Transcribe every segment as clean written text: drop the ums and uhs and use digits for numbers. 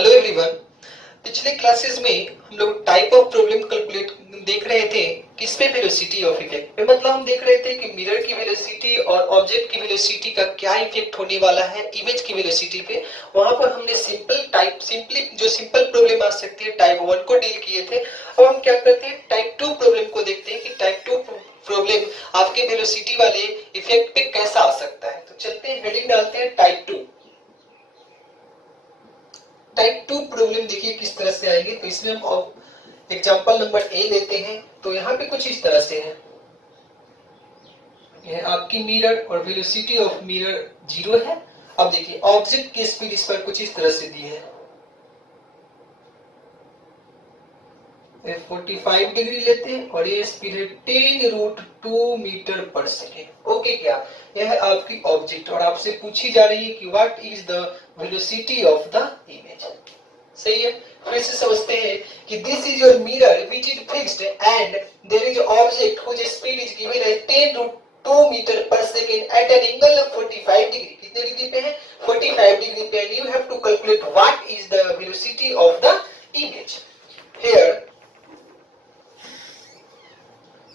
Hello everyone. पिछले classes में हम लोग टाइप ऑफ प्रॉब्लम कैलकुलेट देख रहे थे किसमें वेलोसिटी ऑफ इफेक्ट पे, मतलब हम देख रहे थे कि मिरर की वेलोसिटी और ऑब्जेक्ट की वेलोसिटी का क्या इफेक्ट होने वाला है इमेज की वेलोसिटी पे। वहां पर हमने सिंपल प्रॉब्लम आ सकती है टाइप 1 को डील किए थे। अब हम क्या करते हैं, टाइप 2 प्रॉब्लम को देखते हैं कि टाइप 2 प्रॉब्लम आपके वेलोसिटी वाले इफेक्ट पे कैसा आ सकता है। तो चलते हैं, हेडिंग डालते हैं टाइप 2। टाइप 2 प्रॉब्लम देखिए किस तरह से आएंगे। तो इसमें हम एग्जांपल नंबर ए लेते हैं। तो यहाँ पे कुछ इस तरह से है, यह आपकी मिरर और वेलोसिटी ऑफ मिरर 0 है। अब देखिए ऑब्जेक्ट की स्पीड इस पर कुछ इस तरह से दी है, 45 डिग्री लेते हैं और ये स्पीड है 10√2 मीटर पर सेकेंड। ओके, क्या यह है आपकी ऑब्जेक्ट और आपसे पूछी जा रही है कि what is the velocity of the image. सही है, फिर से समझते हैं कि this is your mirror which is fixed and there is object which speed is given as 10√2 metre per second at an angle of 45 degree. कितने degree पे है? 45 डिग्री पे। And you have to calculate what is the velocity of the image. Here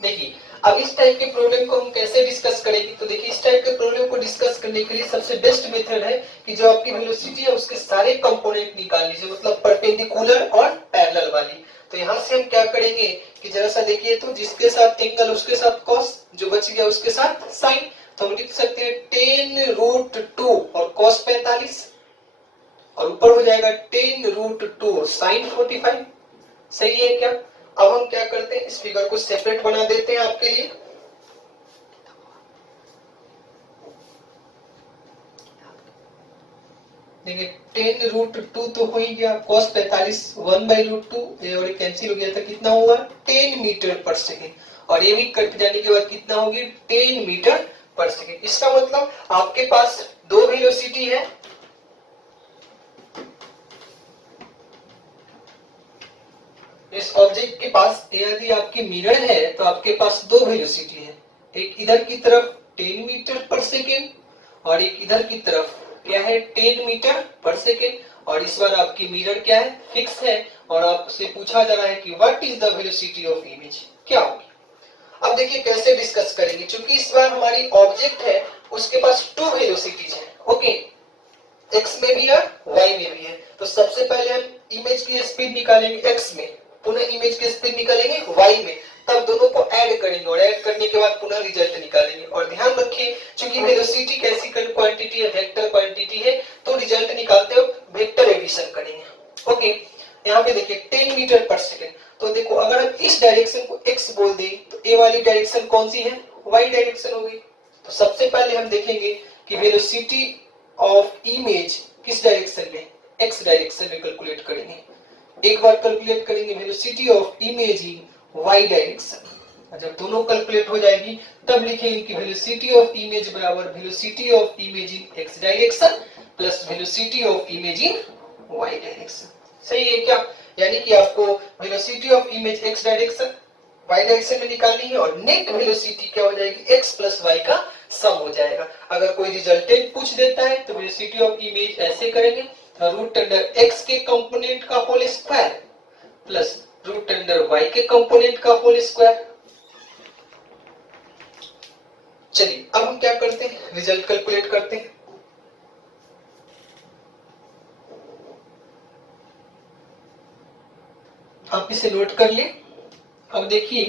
देखिए, अब इस type के problem को हम कैसे डिस्कस करेंगे। तो देखिए, इस टाइप के प्रॉब्लम को डिस्कस करने के लिए सबसे बेस्ट मेथड है कि जो आपकी वेलोसिटी है उसके सारे कंपोनेंट निकाल लीजिए, मतलब परपेंडिकुलर और पैरेलल वाली। तो यहाँ से हम क्या करेंगे कि जरा सा देखिए, तो जिसके साथ एंगल उसके साथ कॉस, जो बच गया उसके साथ साइन। तो हम लिख सकते हैं 10√2 और कॉस 45 और ऊपर हो जाएगा 10√2 साइन 45। सही है क्या? अब हम क्या करते हैं, इस फिगर को सेपरेट बना देते हैं आपके लिए। देखिए 10√2 तो हो ही गया, cos 45 1/√2 ये और कैंसिल हो गया था, कितना होगा 10 मीटर पर सेकेंड। और ये भी कट जाने के बाद कितना होगी 10 मीटर पर सेकेंड। इसका मतलब आपके पास दो वेलोसिटी है, इस ऑब्जेक्ट के पास यदि आपकी मिरर है तो आपके पास दो वेलोसिटी है, एक इधर की तरफ 10 मीटर पर सेकेंड और एक इधर की तरफ क्या है 10 मीटर पर सेकेंड। और इस बार आपकी मिरर क्या है, फिक्स है और आपसे पूछा जा रहा है कि what is the velocity of image, क्या होगी। अब देखिए कैसे डिस्कस करेंगे, क्योंकि इस बार हमारी ऑब्जेक्ट है उसके पास टू वेलोसिटीज है। ओके, एक्स में भी है वाई में भी है। तो सबसे पहले हम इमेज की स्पीड निकालेंगे एक्स में, पुनः इमेज की स्पीड निकालेंगे वाई में, तब दोनों को ऐड करेंगे और ऐड करने के बाद पुनः रिजल्ट निकालेंगे। और ध्यान रखिए, क्योंकि वेलोसिटी कैसी क्वांटिटी है, वेक्टर क्वांटिटी है, तो रिजल्ट निकालते वक्त वेक्टर एडिशन करेंगे। ओके, यहाँ पे देखिए 10 मीटर पर सेकेंड। तो देखो अगर हम इस डायरेक्शन को एक्स बोल दें तो ए वाली डायरेक्शन कौन सी है, वाई डायरेक्शन होगी। तो सबसे पहले हम देखेंगे कि वेलोसिटी ऑफ इमेज किस डायरेक्शन में, एक्स डायरेक्शन में कैलकुलेट करेंगे। एक बार कैलकुलेट करेंगे velocity of image in Y direction. जब दोनों कैलकुलेट हो जाएगी तब लिखेंगे कि वेलोसिटी ऑफ इमेज बराबर velocity of image in x direction plus velocity of image in Y direction. सही है क्या? यानी कि आपको velocity of image x direction Y direction में निकालनी है और नेट वेलोसिटी क्या हो जाएगी, एक्स प्लस वाई का सम हो जाएगा। अगर कोई रिजल्टेंट पूछ देता है तो वेलोसिटी ऑफ इमेज ऐसे करेंगे, रूट अंडर एक्स के कंपोनेंट का whole square plus root under Y के कंपोनेंट का होल स्क्वायर। चलिए अब हम क्या करते हैं, रिजल्ट कैलकुलेट करते हैं। आप इसे नोट कर ले। अब देखिए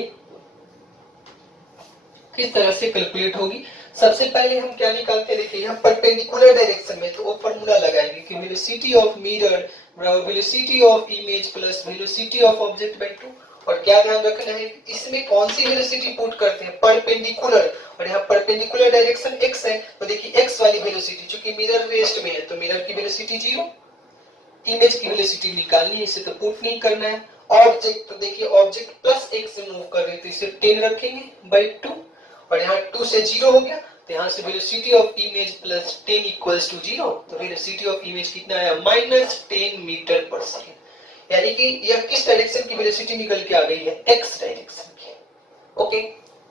किस तरह से कैलकुलेट होगी। सबसे पहले हम क्या निकालते हैं, देखिए यहाँ परपेंडिकुलर डायरेक्शन में तो वो फॉर्मूला लगाएंगे कि वेलोसिटी ऑफ मिरर बराबर velocity of image plus velocity of object by 2। और क्या ध्यान रखना है, इसमें कौन सी वेलोसिटी पुट करते हैं, परपेंडिकुलर। और यहाँ परपेंडिकुलर डायरेक्शन एक्स है तो देखिए एक्स वाली वेलोसिटी, चूंकि मिरर रेस्ट में है तो मिरर की वेलोसिटी 0, इमेज की वेलोसिटी निकालनी है, इसे तो पुट नहीं करना है। ऑब्जेक्ट, तो देखिए ऑब्जेक्ट प्लस एक्स से मूव कर रहे हैं तो इसे 10 रखेंगे बाय 2 और यहाँ 2 से 0 हो गया तो यहाँ से velocity of image plus 10 equals to 0। तो वेलोसिटी ऑफ इमेज कितना आया, -10 मीटर पर सेकेंड। यानी कि यह किस डायरेक्शन की वेलोसिटी निकल के आ गई है, एक्स डायरेक्शन की। ओके,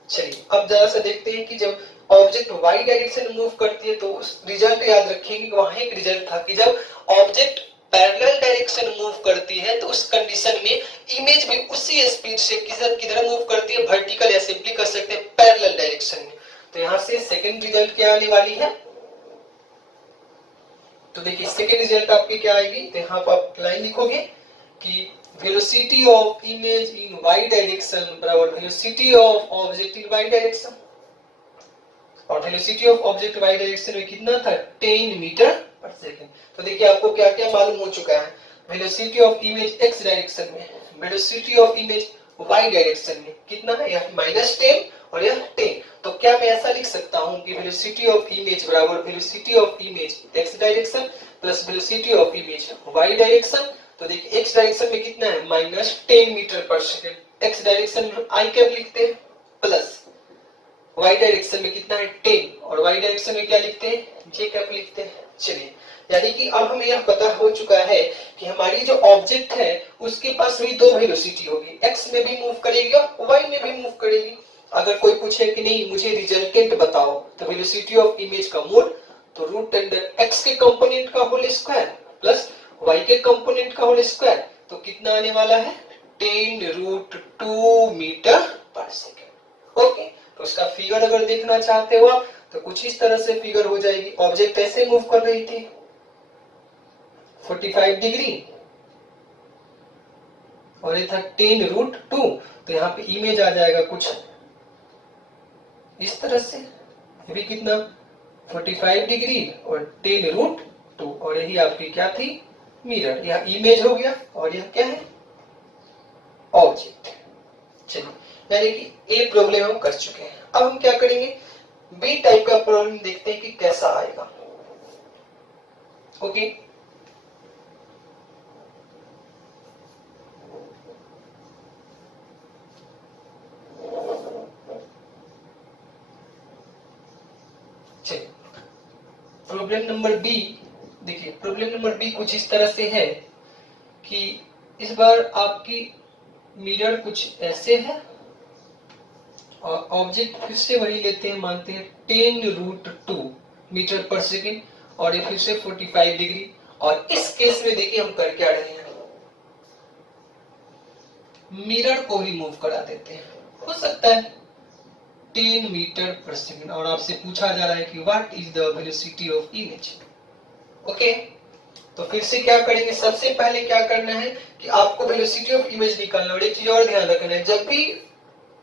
चलिए अब जरा सा देखते हैं कि जब ऑब्जेक्ट वाई डायरेक्शन में मूव करती है तो रिजल्ट याद रखेंगे कि वहां एक रिजल्ट था कि जब ऑब्जेक्ट पैरेलल डायरेक्शन मूव करती है तो उस कंडीशन में इमेज भी उसी स्पीड से किधर मूव करती है, वर्टिकल या सिंपली कर सकते हैं पैरेलल डायरेक्शन में। तो यहां से सेकंड रिजल्ट क्या आने वाली है, तो देखिए सेकंड रिजल्ट आपकी क्या आएगी, तो यहां पर आप लाइन लिखोगे कि velocity of image in Y direction बराबर velocity of object in Y direction, और velocity of object y direction में कितना था 10 मीटर पर सेकंड। तो देखिए आपको क्या क्या मालूम हो चुका है, velocity of image x direction में, velocity of image Y direction में कितना है, यह -10 और यह 10। तो क्या मैं ऐसा लिख सकता हूं कि वेलोसिटी ऑफ इमेज बराबर velocity of image x direction plus velocity of image Y direction. तो देखिए एक्स डायरेक्शन में कितना है -10 metre per second, x direction में हम आई कैप लिखते हैं, प्लस वाई डायरेक्शन में कितना है 10 और वाई डायरेक्शन में क्या लिखते हैं जे कैप लिखते हैं। चलिए यानी कि अब हमें यह पता हो चुका है कि हमारी जो ऑब्जेक्ट है उसके पास भी दो वेलोसिटी होगी, एक्स में भी मूव करेगी और वाई में भी मूव करेगी। अगर कोई पूछे कि नहीं मुझे रिजल्टेंट बताओ, तो वेलोसिटी ऑफ इमेज का मोड तो रूट अंडर एक्स के कंपोनेंट का होल स्क्वायर प्लस वाई के कंपोनेंट का होल स्क्वायर, तो कितना आने वाला है 10√2 मीटर पर सेकेंड। ओके, तो उसका फिगर अगर देखना चाहते हो आप तो कुछ इस तरह से फिगर हो जाएगी। ऑब्जेक्ट ऐसे मूव कर रही थी 45 डिग्री और ये था 10√2, तो यहाँ पे इमेज आ जाएगा कुछ इस तरह से, ये भी कितना 45 डिग्री और 10√2 और यही आपकी क्या थी मिरर, यह इमेज हो गया और यह क्या है ऑब्जेक्ट। चलिए यानी कि ए प्रॉब्लम हम कर चुके हैं। अब हम क्या करेंगे बी टाइप का प्रॉब्लम देखते हैं कि कैसा आएगा। ओके, चलिए प्रॉब्लम नंबर बी देखिए, प्रॉब्लम नंबर बी कुछ इस तरह से है कि इस बार आपकी मिरर कुछ ऐसे है और ऑब्जेक्ट फिर से वही लेते हैं, मानते हैं 10√2 मीटर पर सेकेंड और ये फिर से 45 डिग्री। और इस केस में देखिए हम कर क्या रहे हैं, मिरर को ही मूव करा देते हैं, हो सकता है 10 मीटर पर सेकेंड, और आपसे पूछा जा रहा है कि what is the velocity of image. Okay, तो फिर से क्या करेंगे, सबसे पहले क्या करना है कि आपको वेलोसिटी ऑफ इमेज निकालना। और एक चीज और ध्यान रखना है, जब भी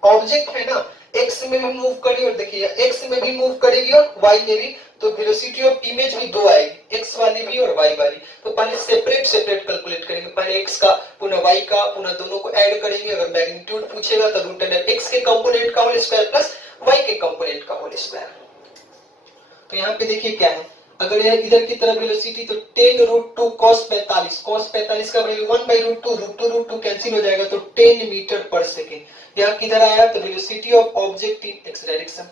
ऑब्जेक्ट है ना एक्स में भी मूव करेगी और देखिए एक्स में भी मूव करेगी और वाई में भी, तो वेलोसिटी ऑफ इमेज भी दो आएगी, एक्स वाली भी और वाई वाली। तो पहले सेपरेट सेपरेट कैलकुलेट करेंगे, पहले एक्स का पुनः वाई का पुनः दोनों को ऐड करेंगे। अगर मैग्नीट्यूड पूछेगा तो रूट अंडर एक्स के कंपोनेंट का होल स्क्वायर प्लस वाई के कंपोनेंट का होल स्क्वायर। तो यहाँ पे देखिए क्या है, अगर यह इधर की तरफ वेलोसिटी तो 10√2 cos 45, cos 45 का वैल्यू 1/√2, √2 कैंसिल हो जाएगा तो 10 मीटर पर सेकेंड। यह किधर आया तो velocity of object in x direction.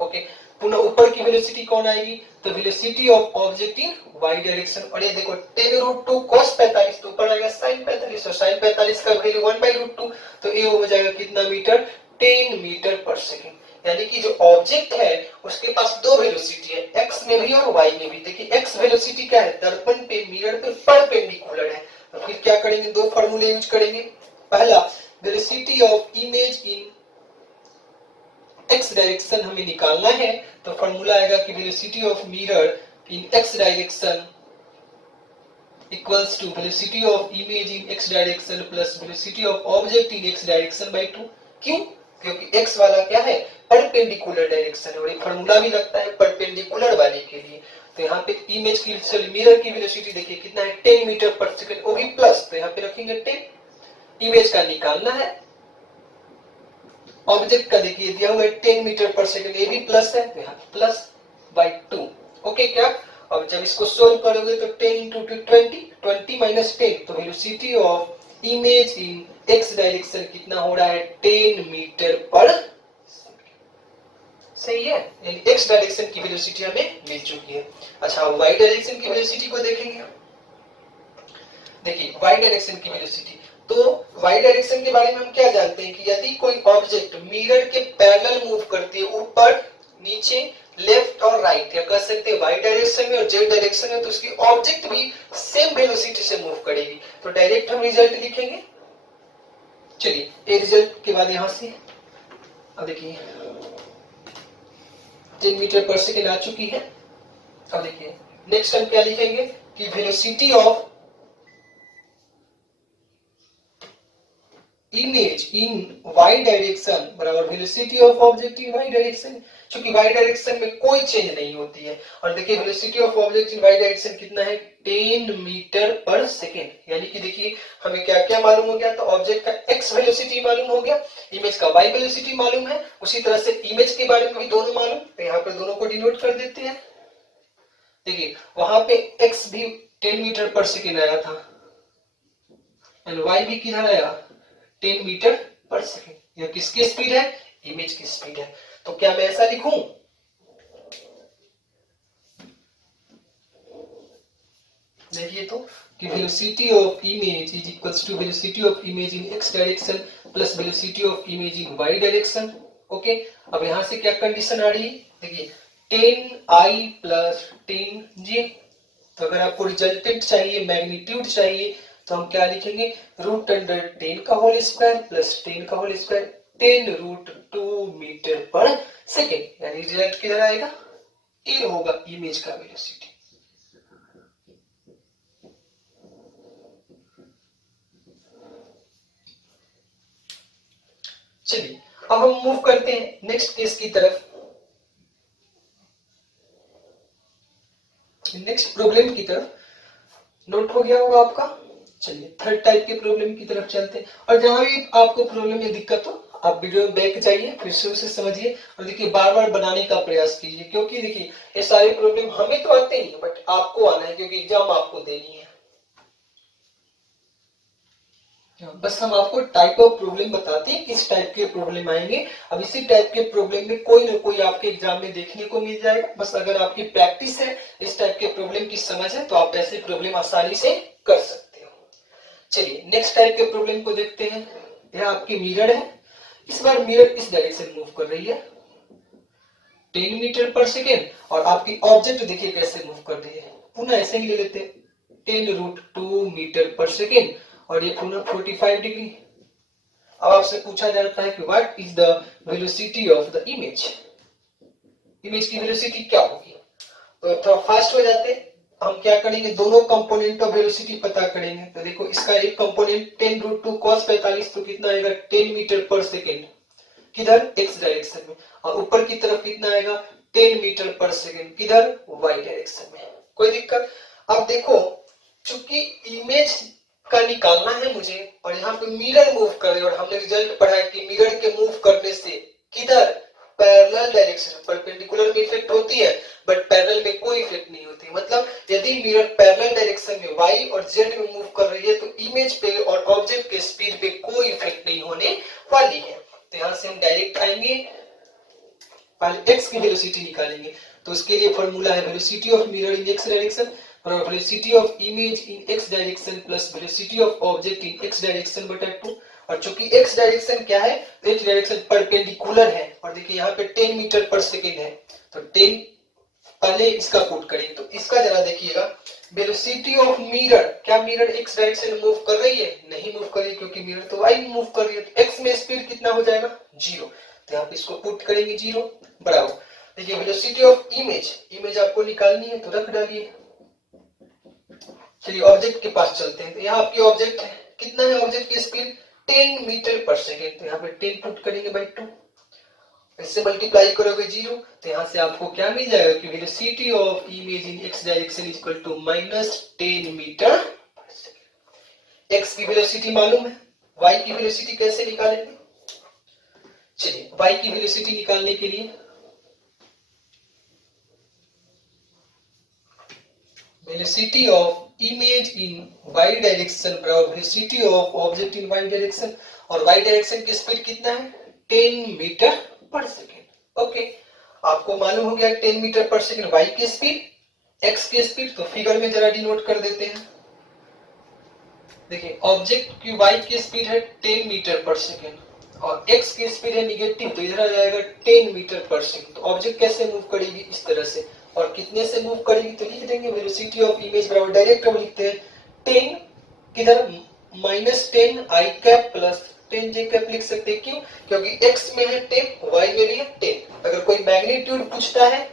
Okay, पुनः ऊपर की वेलोसिटी कौन आएगी तो velocity of object in Y direction. और ये देखो 10√2 cos 45 तो ऊपर आएगा sin 45 और sin 45 का वैल्यू 1/√2, तो ये हो जाएगा कितना मीटर 10 मीटर पर सेकेंड। यानी कि जो ऑब्जेक्ट है उसके पास दो वेलोसिटी है, एक्स में भी और वाई में भी। देखिए एक्स वेलोसिटी क्या है, दर्पण पे मिरर पे परपेंडिकुलर है। तो फिर क्या करेंगे, दो फार्मूले यूज करेंगे। पहला velocity of image in x direction हमें निकालना है, तो फार्मूला आएगा कि velocity of mirror in x direction equals to velocity of image in x direction plus velocity of object in x direction by 2। क्यों, क्योंकि एक्स वाला क्या है परपेंडिकुलर डायरेक्शन है और एक फार्मूला भी लगता है परपेंडिकुलर वाले के लिए। तो यहाँ पे इमेज की मिरर की वेलोसिटी देखिए कितना है 10 मीटर पर सेकंड, वो भी प्लस, तो यहाँ पे रखेंगे 10। इमेज का निकालना है, ऑब्जेक्ट का देखिए दिया हुआ है 10 मीटर पर सेकंड, ये भी प्लस है तो यहाँ प्लस बाय 2। ओके क्या, अब जब इसको सोल्व करोगे तो 10 into 20, 20 minus 10, तो velocity of image in x direction कितना हो रहा है 10 मीटर पर सही है, यानी एक्स डायरेक्शन की वेलोसिटी हमें मिल चुकी है। अच्छा वाई डायरेक्शन की वेलोसिटी को देखेंगे। देखिए वाई डायरेक्शन की वेलोसिटी, तो वाई डायरेक्शन के बारे में हम क्या जानते हैं कि यदि कोई ऑब्जेक्ट मिरर के पैरेलल मूव करती है, ऊपर नीचे लेफ्ट और राइट, या कह सकते हैं वाई डायरेक्शन में और जेड डायरेक्शन में, तो उसकी ऑब्जेक्ट भी सेम वेलोसिटी से मूव करेगी। तो डायरेक्ट हम रिजल्ट लिखेंगे। चलिए ये रिजल्ट के बाद यहां से अब देखिए 10 मीटर पर सेकेंड आ चुकी है। अब देखिए नेक्स्ट हम क्या लिखेंगे कि velocity of image in Y direction बराबर velocity of object in Y direction, क्योंकि वाई डायरेक्शन में कोई चेंज नहीं होती है। और देखिए velocity of object in Y direction कितना है 10 मीटर पर सेकेंड, यानी कि देखिए हमें क्या क्या मालूम हो गया, तो ऑब्जेक्ट का एक्स वेलोसिटी मालूम हो गया, इमेज का वाई वेलोसिटी मालूम है, उसी तरह से इमेज के बारे में भी दोनों मालूम, तो यहाँ पर दोनों को डिनोट कर देते हैं। देखिए वहां पे एक्स भी 10 मीटर पर सेकेंड आया था एंड वाई भी किधर आया 10 मीटर पर सेकेंड। यह किसकी स्पीड है, इमेज की स्पीड है। तो क्या मैं ऐसा लिखूं, देखिए तो कि velocity of image is equals to velocity of image in x direction plus velocity of image in Y direction. Okay, अब यहां से क्या कंडीशन आ रही है, देखिए 10i प्लस 10j। तो अगर आपको रिजल्टेंट चाहिए, मैग्नीट्यूड चाहिए, तो हम क्या लिखेंगे रूट अंडर 10 का होल स्क्वायर प्लस 10 का whole square 10 root 2 metre per second, यानी रिजल्ट किधर आएगा, ये होगा इमेज का वेलोसिटी। चलिए अब हम मूव करते हैं नेक्स्ट केस की तरफ, नेक्स्ट प्रॉब्लम की तरफ। नोट हो गया होगा आपका। चलिए थर्ड टाइप के प्रॉब्लम की तरफ चलते हैं, और जहां भी आपको प्रॉब्लम में दिक्कत हो आप वीडियो में बैक जाइए, फिर से उसे समझिए और देखिए बार बार बनाने का प्रयास कीजिए, क्योंकि देखिए ये सारे प्रॉब्लम हमें तो आते ही बट आपको आना है, क्योंकि एग्जाम आपको देनी है। बस हम आपको टाइप ऑफ प्रॉब्लम बताते हैं, किस टाइप के प्रॉब्लम आएंगे। अब इसी टाइप के प्रॉब्लम में कोई ना कोई आपके एग्जाम में देखने को मिल जाएगा। बस अगर आपकी प्रैक्टिस है, इस टाइप के प्रॉब्लम की समझ है, तो आप ऐसे प्रॉब्लम आसानी से कर सकते हो। चलिए नेक्स्ट टाइप के प्रॉब्लम को देखते हैं। यह आपकी मिरर है, इस बार मिरर इस डायरेक्शन मूव कर रही है 10 मीटर पर सेकेंड, और आपकी ऑब्जेक्ट देखिए कैसे मूव कर रही है, पुनः ऐसे ही ले लेते हैं 10 रूट 2 मीटर पर सेकेंड, और ये पुनः 45 डिग्री। अब आपसे पूछा जाता है कि what is the velocity of the image, image की वेलोसिटी क्या होगी। तो थोड़ा फास्ट हो जाते हैं, हम क्या करेंगे दोनों कंपोनेंट ऑफ वेलोसिटी पता करेंगे। तो देखो इसका एक कंपोनेंट 10 रूट 2 cos 45, तो कितना आएगा 10 मीटर पर सेकेंड, किधर एक्स डायरेक्शन में, और ऊपर की तरफ कितना आएगा 10 मीटर पर सेकेंड, किधर वाई डायरेक्शन में। कोई दिक्कत। अब देखो चूंकि इमेज का निकालना है मुझे, और यहाँ पे मिरर मूव कर रही है, और हमने रिजल्ट पढ़ा है कि मिरर के मूव करने से किधर पैरेलल डायरेक्शन, परपेंडिकुलर में इफेक्ट होती है बट पैरेलल में कोई इफेक्ट नहीं होती। मतलब यदि मिरर पैरेलल डायरेक्शन में वाई और जेड में मूव कर रही है तो इमेज पे और ऑब्जेक्ट के स्पीड पे कोई इफेक्ट नहीं होने वाली है। तो यहां से हम डायरेक्ट आएंगे, पहले एक्स की वेलोसिटी निकालेंगे। तो उसके लिए फॉर्मूला है velocity of mirror in x direction और velocity of image in x direction plus velocity of object in x direction बटा 2। और चूंकि एक्स डायरेक्शन क्या है, एक्स डायरेक्शन परपेंडिकुलर है, और देखिए यहाँ पे 10 मीटर पर सेकेंड है, तो 10 पहले इसका पुट करेंगे। तो इसका जरा देखिएगा वेलोसिटी ऑफ मिरर, क्या मिरर एक्स डायरेक्शन में मूव कर रही है, नहीं मूव कर रही है, क्योंकि मिरर तो वाई में मूव कर रही है। तो एक्स में स्पीड कितना हो जाएगा 0, तो यहाँ पे इसको पुट करेंगे 0 बराबर। देखिए वेलोसिटी ऑफ इमेज, इमेज आपको निकालनी है तो रख डालिए। चलिए ऑब्जेक्ट के पास चलते हैं। तो यहाँ आपकी ऑब्जेक्ट है, कितना है ऑब्जेक्ट की स्पीड 10 मीटर पर सेकेंड, तो यहाँ पे 10 पुट करेंगे बाई 2, इससे मल्टीप्लाई करोगे 0, तो यहाँ से आपको क्या मिल जाएगा कि velocity of image in x direction is equal to -10 metre per second. X की वेलोसिटी मालूम है, वाई की वेलोसिटी कैसे निकालेंगे। चलिए वाई की वेलोसिटी निकालने के लिए velocity of image in Y direction बराबर velocity of object in Y direction, और वाई डायरेक्शन की स्पीड कितना है 10 मीटर पर सेकेंड। ओके, आपको मालूम हो गया 10 मीटर पर सेकेंड वाई की स्पीड, एक्स की स्पीड, तो फिगर में जरा डिनोट कर देते हैं। देखिए ऑब्जेक्ट की वाई की स्पीड है 10 मीटर पर सेकेंड, और x की स्पीड है निगेटिव, तो इधर आ जाएगा 10 मीटर पर सेकंड। तो ऑब्जेक्ट कैसे मूव करेगी, इस तरह से, और कितने से मूव करेगी, तो लिख देंगे वेलोसिटी ऑफ इमेज बराबर, डायरेक्ट हम लिखते हैं 10 किधर -10 आई कैप प्लस 10 जे कैप लिख सकते हैं। क्यों, क्योंकि x में है 10, y में भी है 10। अगर कोई मैग्नीट्यूड पूछता है,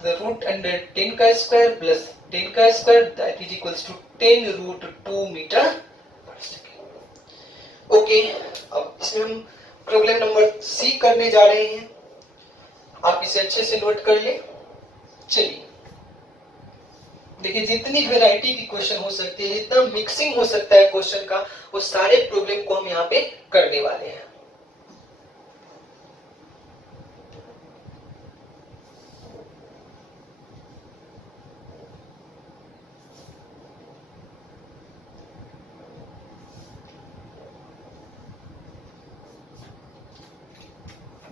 the root under 10 का स्क्वायर प्लस 10 का square that is equals to 10 root 2 metre per second. Okay, अब इसमें हम प्रॉब्लम नंबर सी करने जा रहे हैं। आप इसे अच्छे से नोट कर ले। चलिए देखिए, जितनी वैरायटी की क्वेश्चन हो सकती है, जितना मिक्सिंग हो सकता है क्वेश्चन का, वो सारे प्रॉब्लम को हम यहाँ पे करने वाले हैं।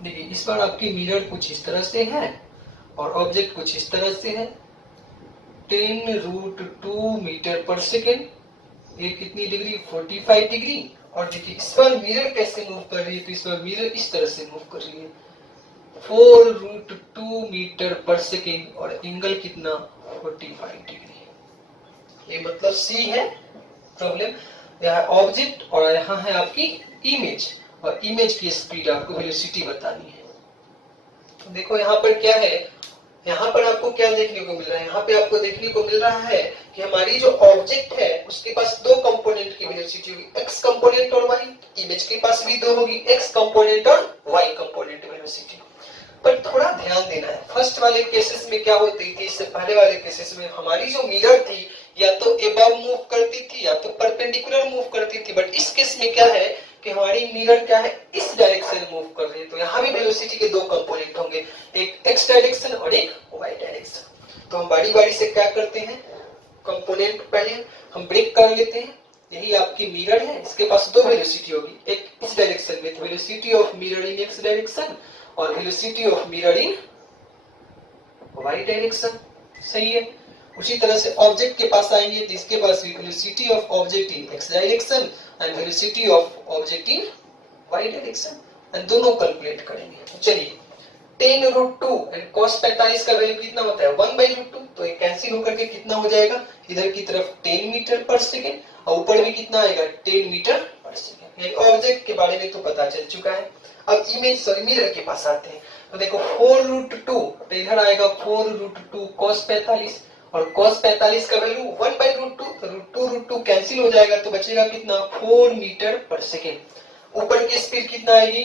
देखिए, इस बार आपकी मिरर कुछ इस तरह से है और ऑब्जेक्ट कुछ इस तरह से है। 10 रूट 2 मीटर पर सेकेंड, ये कितनी डिग्री, 45 डिग्री। और देखिए इस बार मिरर कैसे मूव कर रही है, तो इस बार मिरर इस तरह से मूव कर रही है 4 रूट 2 मीटर पर सेकेंड, और एंगल कितना, 45 डिग्री। ये मतलब सी है प्रॉब्लम। यहाँ ऑब्जेक्ट और यहाँ है आपकी इमेज, और इमेज की स्पीड आपको वेलोसिटी बतानी है। तो देखो यहाँ पर क्या है, यहाँ पर आपको क्या देखने को मिल रहा है, यहाँ पे आपको देखने को मिल रहा है कि हमारी जो ऑब्जेक्ट है उसके पास दो कंपोनेंट की वेलोसिटी होगी, एक्स कंपोनेंट और वाई। इमेज के पास भी दो होगी, एक्स कंपोनेंट और वाई कंपोनेंट वेलोसिटी। पर थोड़ा ध्यान देना है, फर्स्ट वाले केसेस में क्या होती थी, इससे पहले वाले केसेस में हमारी जो मिरर थी या तो एबव मूव करती थी या तो परपेंडिकुलर मूव करती थी। बट इस केस में क्या है कि हमारी मिरर क्या है, इस डायरेक्शन मूव कर रही है। तो यहाँ भी वेलोसिटी के दो कंपोनेंट होंगे, एक एक्स डायरेक्शन और एक वाई डायरेक्शन। तो हम बारी बारी से क्या करते हैं, कंपोनेंट पहले हम ब्रेक कर लेते हैं। यही आपकी मिरर है, इसके पास दो वेलोसिटी होगी, एक इस डायरेक्शन में, velocity of mirror in x direction, और velocity of mirror in Y direction. सही है। उसी तरह से ऑब्जेक्ट के पास आएंगे तो इसके पास भी velocity of object in x direction and velocity of object in Y direction, and दोनों कैलकुलेट करेंगे। तो चलिए 10 रूट 2 एंड cos 45 का वैल्यू कितना होता है, 1/√2। तो ये कैंसिल होकर के कितना हो जाएगा, इधर की तरफ 10 मीटर पर सेकेंड और ऊपर भी कितना आएगा, 10 मीटर पर सेकेंड। ये ऑब्जेक्ट के बारे में तो पता चल चुका है। अब इमेज सॉरी मिरर के पास आते हैं। तो देखो 4 रूट 2, तो इधर आएगा 4 रूट 2 cos 45, और cos 45 का वैल्यू 1/√2, तो √2 कैंसिल हो जाएगा, तो बचेगा कितना, 4 मीटर पर सेकेंड। ऊपर की स्पीड कितना आएगी,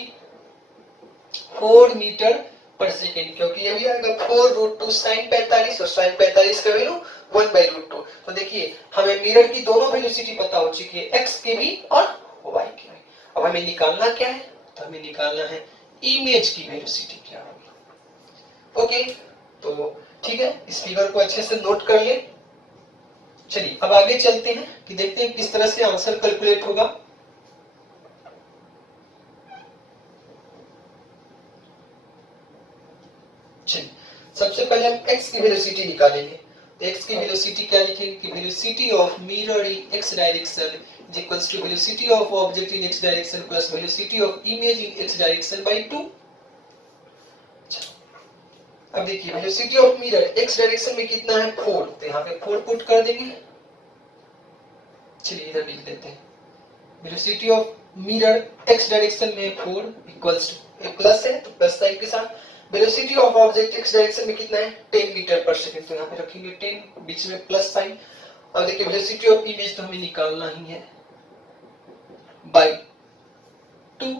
4 मीटर पर सेकेंड, क्योंकि ये भी आएगा 4 रूट 2 sin 45, और sin 45 का वैल्यू 1/√2। तो देखिए हमें मिरर की दोनों वेलोसिटी पता हो चुकी है, एक्स की भी और वाई की भी। अब हमें निकालना क्या है, तो हमें निकालना है इमेज की वेलोसिटी क्या होगी। ओके, तो ठीक है, इस फिगर को अच्छे से नोट कर ले। चलिए अब आगे चलते हैं कि देखते हैं किस तरह से आंसर कैलकुलेट होगा। चलिए सबसे पहले हम x की वेलोसिटी निकालेंगे। तो x की वेलोसिटी क्या लिखेंगे कि velocity of mirror in x direction is equals to velocity of object in x direction plus velocity of image in x direction by 2। अब देखिए velocity of mirror x direction में कितना है, 4, तो यहाँ पे 4 पुट कर देंगे। चलिए इधर लिख देते हैं, velocity of mirror x direction में 4 इक्वल्स टू, प्लस है तो प्लस साइन के साथ, velocity of object x direction में कितना है, 10 मीटर पर सेकंड, तो यहाँ पे रखेंगे 10, बीच में प्लस साइन। और देखिए वेलोसिटी ऑफ इमेज तो हमें निकालना ही है बाय 2,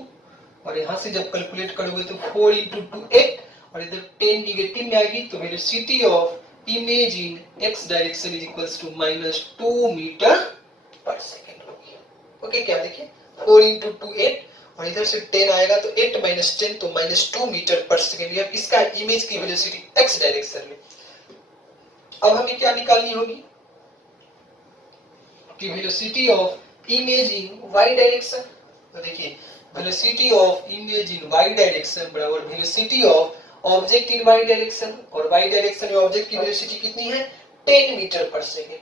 और यहाँ से जब कैलकुलेट करोगे तो 4 × 2 8, और इधर 10 निगेटिव में आएगी, तो velocity of image in x direction is equals to -2 metre per second होगी। ओके, क्या देखिए 4 × 2 8, और इधर से 10 आएगा तो 8 - 10 तो -2 मीटर पर सेकंड। यह इसका इमेज की वेलोसिटी x डायरेक्शन में। अब हमें क्या निकालनी होगी कि velocity of image in y direction. तो देखिए velocity of image in y direction बराबर velocity of object in y direction, और y डायरेक्शन में ऑब्जेक्ट की वेलोसिटी कितनी है, 10 मीटर पर सेकंड।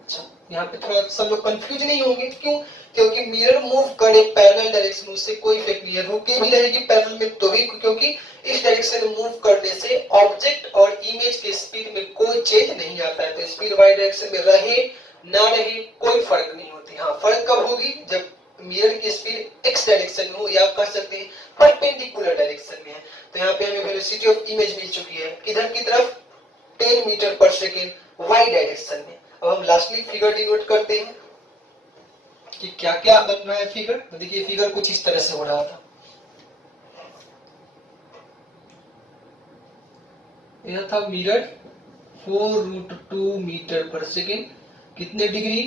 अच्छा, यहाँ पे थोड़ा सब लोग कंफ्यूज नहीं होंगे, क्यों? क्योंकि मिरर मूव करे पैरेलल डायरेक्शन, उससे कोई इफेक्ट नहीं है। रुके भी रहेगी पैरेलल में तो भी, क्योंकि इस डायरेक्शन में मूव करने से ऑब्जेक्ट और इमेज के स्पीड में कोई चेंज नहीं आता है। तो स्पीड वाई डायरेक्शन में रहे ना रहे कोई फर्क नहीं होती। हाँ, फर्क कब होगी? जब मिरर की स्पीड एक्स डायरेक्शन में हो, या कह सकते हैं परपेंडिकुलर डायरेक्शन में है। तो यहाँ पे हमें वेलोसिटी ऑफ इमेज मिल चुकी है किधर की तरफ? 10 metre per second Y direction में। अब हम लास्टली फिगर डिनोट करते हैं कि क्या क्या बन रहा है फिगर। तो देखिए फिगर कुछ इस तरह से हो रहा था। यह था मिरर 4√2 मीटर पर सेकेंड, कितने डिग्री?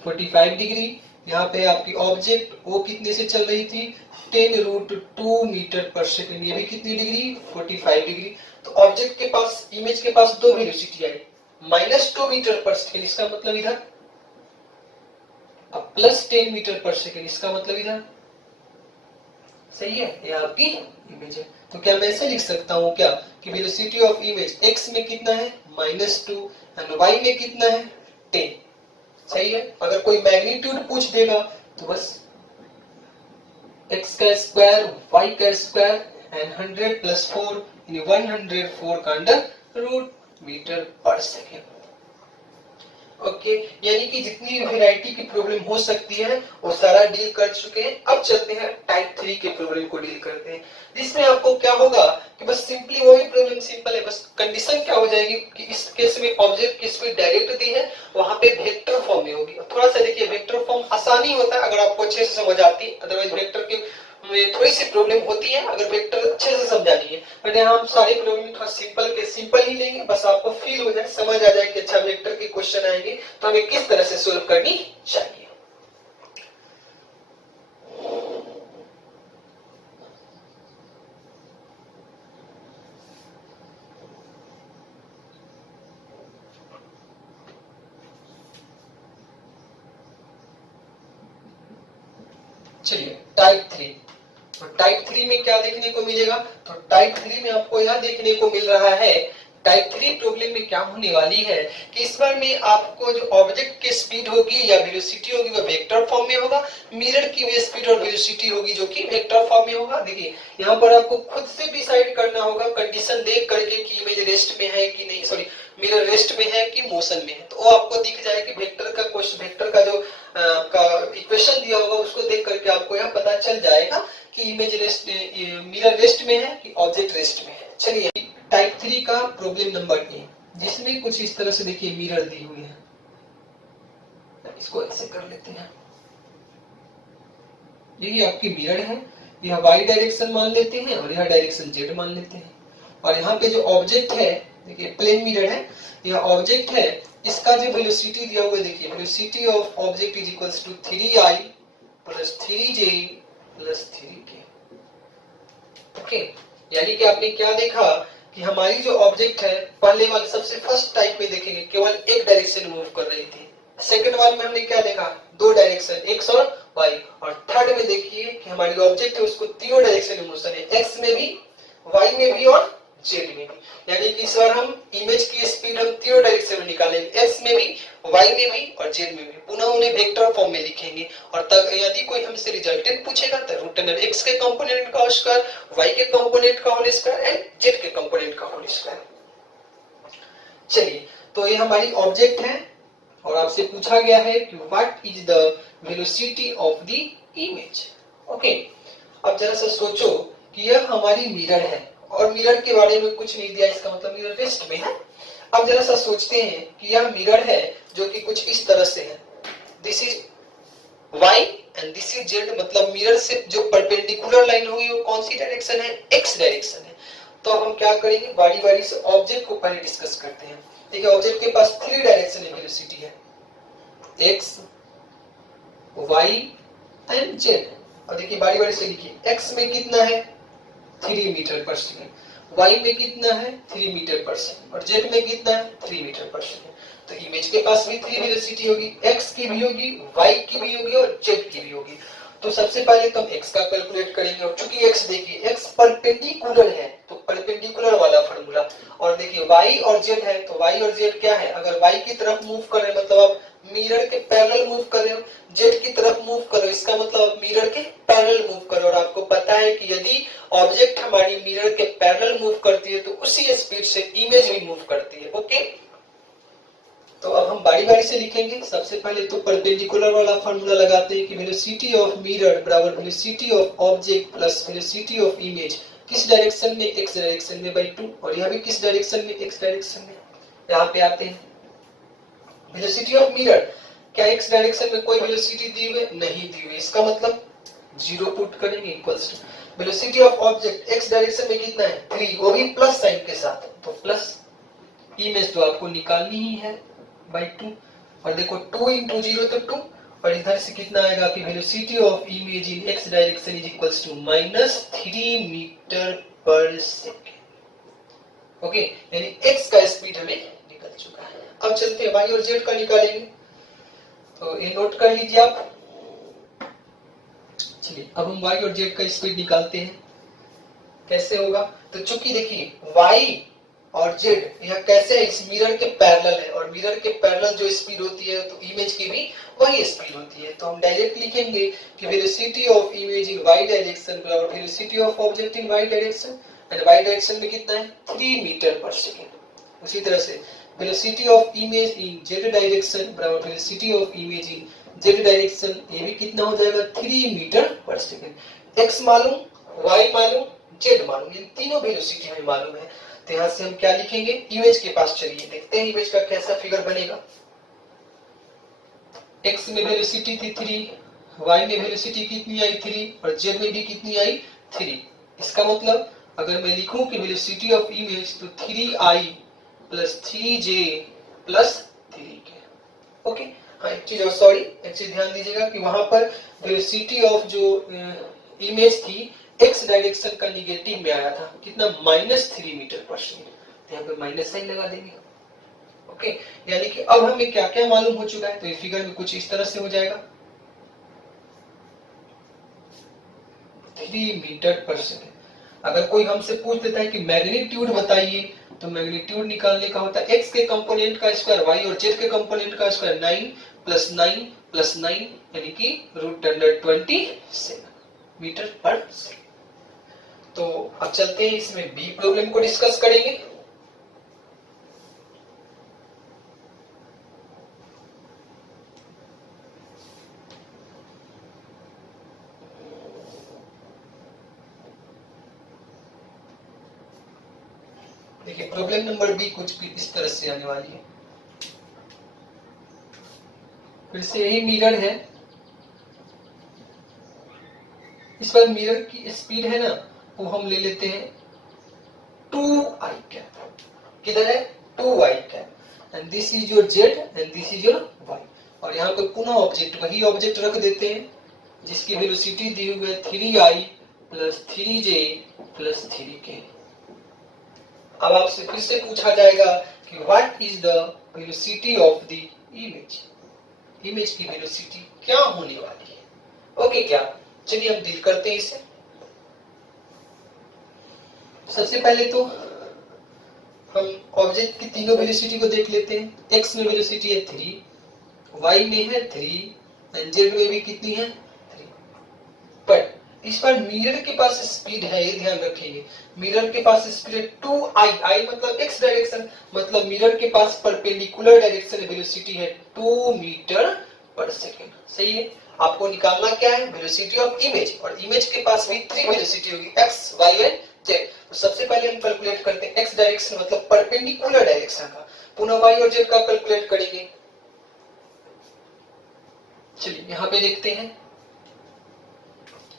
45 डिग्री। यहाँ पे आपकी ऑब्जेक्ट वो कितने से चल रही थी? 10√2 मीटर पर सेकेंड, ये भी कितनी डिग्री? 45 डिग्री। तो ऑब्जेक्ट के पास, इमेज के पास दो वेलोसिटी आई, -2 मीटर पर सेकेंड, इसका मतलब इधर, अब +10 मीटर पर सेकेंड, इसका मतलब इधर। सही है, ये आपकी इमेज है। तो क्या मैं ऐसे लिख सकता हूँ क्या कि वेलोसिटी ऑफ इमेज x में कितना है? -2 एंड y में कितना है? 10। सही है। अगर कोई मैग्नीट्यूड पूछ देगा तो बस x का स्क्वायर y का स्क्वायर एंड 100 + 4 यानी 104 का under root metre per second. Okay, यानी कि जितनी वैरायटी की प्रॉब्लम हो सकती है वो सारा डील कर चुके हैं। अब चलते हैं टाइप 3 के प्रॉब्लम को डील करते हैं, जिसमें आपको क्या होगा कि बस सिंपली वही प्रॉब्लम सिंपल है, बस कंडीशन क्या हो जाएगी कि इस केस में ऑब्जेक्ट की स्पीड डायरेक्ट दी है, वहां पे वेक्टर फॉर्म में होगी। थोड़ा सा देखिए, वेक्टर फॉर्म आसानी होता है अगर आपको अच्छे से समझ आती है, अदरवाइज वेक्टर के में थोड़ी सी प्रॉब्लम होती है अगर वेक्टर अच्छे से समझानी है। बट यहाँ हम सारी प्रॉब्लम थोड़ा सिंपल ही लेंगे, बस आपको फील हो जाए, समझ आ जाए कि अच्छा वेक्टर के क्वेश्चन आएंगे तो हमें किस तरह से सोल्व करनी चाहिए। चलिए टाइप 3। तो टाइप 3 में क्या देखने को मिलेगा? तो टाइप 3 में आपको यह देखने को मिल रहा है, टाइप 3 प्रॉब्लम में क्या होने वाली है कि इस बार में आपको जो ऑब्जेक्ट की स्पीड होगी या वेलोसिटी होगी वो वेक्टर फॉर्म में होगा, मिरर की भी स्पीड और वेलोसिटी होगी जो कि वेक्टर फॉर्म में होगा। देखिए यहाँ पर आपको खुद से डिसाइड करना होगा कंडीशन देख करके कि इमेज रेस्ट में है कि नहीं, सॉरी मिरर रेस्ट में है कि मोशन में है। तो वो आपको दिख जाए कि वेक्टर का क्वेश्चन, वेक्टर का जो इक्वेशन दिया होगा उसको देख करके आपको यह पता चल जाएगा कि इमेज रेस्ट, मिरर रेस्ट में है कि ऑब्जेक्ट रेस्ट में है। चलिए टाइप 3 का प्रॉब्लम नंबर ए, जिसमें कुछ इस तरह से देखिए मिरर दी हुई है, इसको ऐसे कर लेते हैं। ये आपकी मिरर है, यह वाई डायरेक्शन मान लेते हैं और यह डायरेक्शन जेड मान लेते हैं। और यहाँ पे जो ऑब्जेक्ट है, देखिए प्लेन मिरर है, यह ऑब्जेक्ट है, इसका जो वेलोसिटी दिया हुआ है, देखिए velocity of object is equals to 3i + 3j + 3k। Okay, यानी कि आपने क्या देखा कि हमारी जो ऑब्जेक्ट है पहले वाले सबसे फर्स्ट टाइप में देखेंगे केवल एक डायरेक्शन मूव कर रही थी, सेकंड वाले में हमने क्या देखा? दो डायरेक्शन, एक्स और वाई। और थर्ड में देखिए कि हमारी ऑब्जेक्ट है उसको तीनों डायरेक्शन में मोशन है, एक्स में भी, वाई में भी और जेड में भी। यानी कि इस बार हम इमेज की स्पीड हम तीनों डायरेक्शन में निकालेंगे, एक्स में भी, वाई में भी और जेड में भी, पुनः उन्हें वेक्टर फॉर्म में लिखेंगे। और तब यदि कोई हमसे रिजल्टेंट पूछेगा तो रूट अंडर एक्स के कंपोनेंट का स्क्वायर, वाई के कंपोनेंट का होल स्क्वायर एंड जेड के कंपोनेंट का होल स्क्वायर। चलिए, तो ये हमारी ऑब्जेक्ट है और आपसे पूछा गया है कि what is the velocity of the image. Okay, अब जरा सा सोचो कि यह हमारी मिरर है और मिरर के बारे में कुछ नहीं दिया, इसका मतलब मिरर रेस्ट में है। अब जरा सा सोचते हैं कि यह मिरर है जो कि कुछ इस तरह से है, this is y and this is z, मतलब मिरर से जो परपेंडिकुलर लाइन होगी वो कौन सी डायरेक्शन है? x डायरेक्शन है। तो हम क्या करेंगे, बारी बारी से ऑब्जेक्ट को पहले डिस्कस करते हैं। देखिए ऑब्जेक्ट के पास 3 डायरेक्शन में वेलोसिटी है, x, y एंड z। और देखिए बारी बारी से लिखिए, x में कितना है? 3 मीटर पर सेकेंड, y में कितना है? 3 मीटर पर सेकेंड, और z में कितना है? 3 मीटर पर सेकेंड। तो इमेज के पास भी 3 वेलोसिटी होगी, x की भी होगी, y की भी होगी और z की भी होगी। तो सबसे पहले तो हम x का कैलकुलेट करेंगे, और चूंकि x देखिए x परपेंडिकुलर है तो परपेंडिकुलर वाला फार्मूला, और देखिए y और z है तो y और z क्या है? अगर y की तरफ मूव कर रहे हैं मतलब आप मिरर के पैरेलल मूव कर रहे हो, जेड की तरफ मूव करो, इसका मतलब मिरर के पैरेलल मूव करो। और आपको पता है कि यदि ऑब्जेक्ट हमारी मिरर के पैरेलल मूव करती है तो उसी स्पीड से इमेज भी मूव करती है। ओके, तो अब हम बारी बारी से लिखेंगे। सबसे पहले तो परपेंडिकुलर वाला फार्मूला लगाते हैं कि वेलोसिटी ऑफ मिरर बराबर velocity of object plus velocity of image, किस डायरेक्शन में, एक्स डायरेक्शन में, बाई 2। और यह भी किस डायरेक्शन में, एक्स डायरेक्शन में। यहाँ पे आते हैं वेलोसिटी ऑफ मिरर, क्या एक्स डायरेक्शन में कोई वेलोसिटी दी हुई नहीं दी हुई, इसका मतलब 0 पुट करेंगे equals to velocity of object X direction में कितना है 3, वो भी प्लस साइन के साथ, तो प्लस इमेज तो आपको निकालनी ही है बाई 2। और देखो 2 into 0 तो 2, और इधर से कितना आएगा कि velocity of image in x direction is equals to -3 metre per second. Okay, यानी एक्स का स्पीड हमें निकल चुका है। अब चलते हैं वाई और जेड का निकालेंगे, तो ये नोट कर लीजिए आप। चलिए अब हम वाई और जेड का स्पीड निकालते हैं। कैसे होगा, तो चूंकि देखिए वाई और जेड यह कैसे है, इस मिरर के पैरेलल है, और मिरर के पैरेलल जो स्पीड होती है तो इमेज की भी वही स्पीड होती है। तो हम डायरेक्ट लिखेंगे कि velocity of image in Y direction बराबर velocity of object in Y direction, and y direction में कितना है 3 मीटर पर सेकेंड। उसी तरह से velocity of image in Z direction बराबर velocity of image in Z direction, ये भी कितना हो जाएगा 3 मीटर पर सेकेंड। एक्स मालूम, वाई मालूम, जेड मालूम, ये तीनों वेलोसिटी हमें मालूम है। तो यहां से हम क्या लिखेंगे, इमेज के पास चलिए देखते हैं इमेज का कैसा फिगर बनेगा। एक्स में वेलोसिटी थी 3, वाई में वेलोसिटी कितनी आई 3, और जेड में भी कितनी आई 3। इसका मतलब अगर मैं लिखूं कि वेलोसिटी ऑफ इमेज तो 3i plus 3j plus 3k। Okay, हाँ एक चीज और, सॉरी एक चीज ध्यान दीजिएगा कि वहां पर वेलोसिटी ऑफ जो इमेज थी एक्स डायरेक्शन का निगेटिव में आया था, कितना -3 मीटर पर सेकेंड। यहाँ पे माइनस साइन लगा देंगे। ओके, यानी कि अब हमें क्या क्या मालूम हो चुका है, तो ये फिगर में कुछ इस तरह से हो जाएगा 3 मीटर पर सेकेंड। अगर कोई हमसे पूछ देता है कि मैग्नीट्यूड बताइए, तो मैग्नीट्यूड निकालने का होता है एक्स के कंपोनेंट का स्क्वायर वाई और जेड के कंपोनेंट का स्क्वायर 9 + 9 + 9 यानी कि √27 मीटर पर सेकेंड। तो अब चलते हैं इसमें बी प्रॉब्लम को डिस्कस करेंगे। देखिए प्रॉब्लम नंबर बी कुछ भी इस तरह से आने वाली है। फिर से यही मिरर है, इस पर मिरर की स्पीड है ना, वो हम ले लेते हैं 2i कैप। किधर है 2i cap, and this is your Z and this is your Y. और यहाँ पे पुनः ऑब्जेक्ट वही ऑब्जेक्ट रख देते हैं जिसकी वेलोसिटी दी हुई है 3i + 3j + 3k। अब आपसे फिर से पूछा जाएगा कि what is the velocity of the image, image की वेलोसिटी क्या होने वाली है। ओके क्या, चलिए हम डील करते हैं इसे। सबसे पहले तो हम ऑब्जेक्ट की तीनों वेलोसिटी को देख लेते हैं। एक्स में वेलोसिटी है 3, वाई में है 3 एंड जेड में भी कितनी है 3। बट इस पर मिरर के पास स्पीड है, ये ध्यान रखिए, मिरर के पास स्पीड है 2i, i मतलब एक्स डायरेक्शन, मतलब मिरर के पास परपेंडिकुलर डायरेक्शन वेलोसिटी है 2 मीटर पर सेकेंड। सही है, आपको निकालना क्या है वेलोसिटी ऑफ इमेज, और इमेज के पास भी 3 वेलोसिटी होगी एक्स वाई एंड जेड। तो सबसे पहले हम कैलकुलेट करते हैं एक्स डायरेक्शन मतलब परपेंडिकुलर डायरेक्शन का, पुनः वाई और जेड का कैलकुलेट करेंगे। चलिए यहाँ पे देखते हैं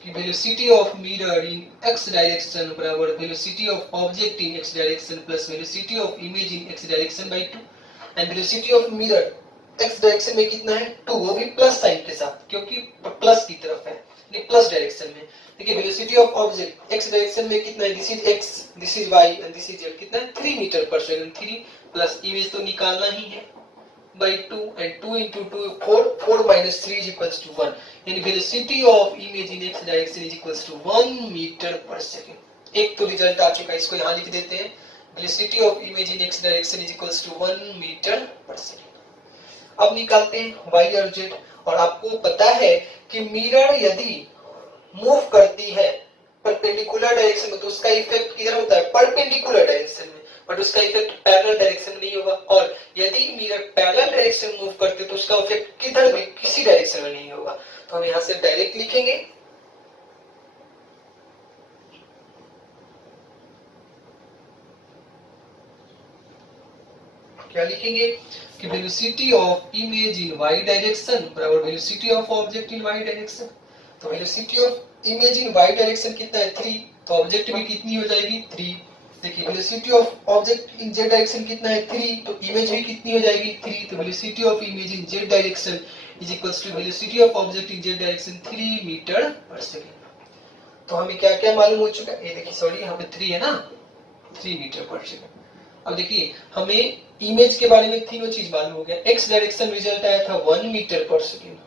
कि velocity of mirror in x direction बराबर velocity of object in x direction plus velocity of image in x direction by 2, and velocity of mirror x direction में कितना है 2, वो भी प्लस साइन के साथ क्योंकि प्लस की तरफ है, प्लस डायरेक्शन में। देखिए velocity of object X direction में कितना है, this is X, this is Y and this is Z, कितना है 3 metre per second. 3 plus image तो निकालना ही है by 2, and 2 into 2 4 minus 3 is equals to 1, यानी velocity of image in x direction is equals to 1 metre per second. एक तो result आ चुका है, इसको यहाँ लिख देते हैं, velocity of image in x direction is equals to 1 metre per second. अब निकालते हैं वाई और जेड। और आपको पता है कि मिरर यदि मूव करती है परपेंडिकुलर डायरेक्शन में तो उसका इफेक्ट किधर होता है, परपेंडिकुलर डायरेक्शन में, बट उसका इफेक्ट पैरेलल डायरेक्शन में नहीं होगा। और यदि मिरर पैरेलल डायरेक्शन में मूव करते तो उसका इफेक्ट किधर भी किसी डायरेक्शन में नहीं होगा। तो हम यहां से डायरेक्ट लिखेंगे क्या लिखेंगे कि velocity of image in Y direction बराबर velocity of object in Y direction. तो velocity of image in Y direction कितना है 3, तो ऑब्जेक्ट भी कितनी हो जाएगी 3। देखिए velocity of object in Z direction कितना है 3, तो इमेज भी कितनी हो जाएगी 3। तो velocity of image in Z direction is equals to velocity of object in Z direction 3 metre per second. तो हमें क्या क्या मालूम हो चुका है, ये देखिए सॉरी यहाँ पे 3 है ना, 3 मीटर पर सेकंड। अब देखिए हमें इमेज के बारे में तीनों चीज मालूम हो गया। एक्स डायरेक्शन रिजल्ट आया था 1 metre per second,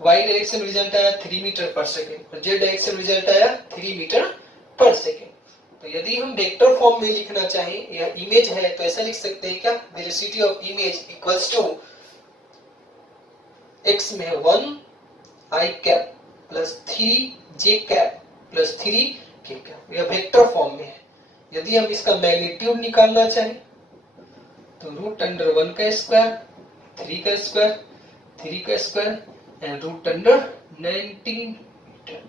Y direction result आया 3 मीटर पर सेकंड और जेड डायरेक्शन रिजल्ट आया 3 मीटर पर सेकंड। तो यदि हम वेक्टर फॉर्म में लिखना चाहें या इमेज है तो ऐसा लिख सकते हैं क्या, velocity of image equals to X में 1 I cap plus 3 J cap plus 3 K cap, यह वेक्टर फॉर्म में है। यदि हम इसका मैग्नीट्यूड निकालना चाहें तो रूट अंडर 1 का स्क्वायर 3 का स्क्वायर 3 का square and root under 19 metre.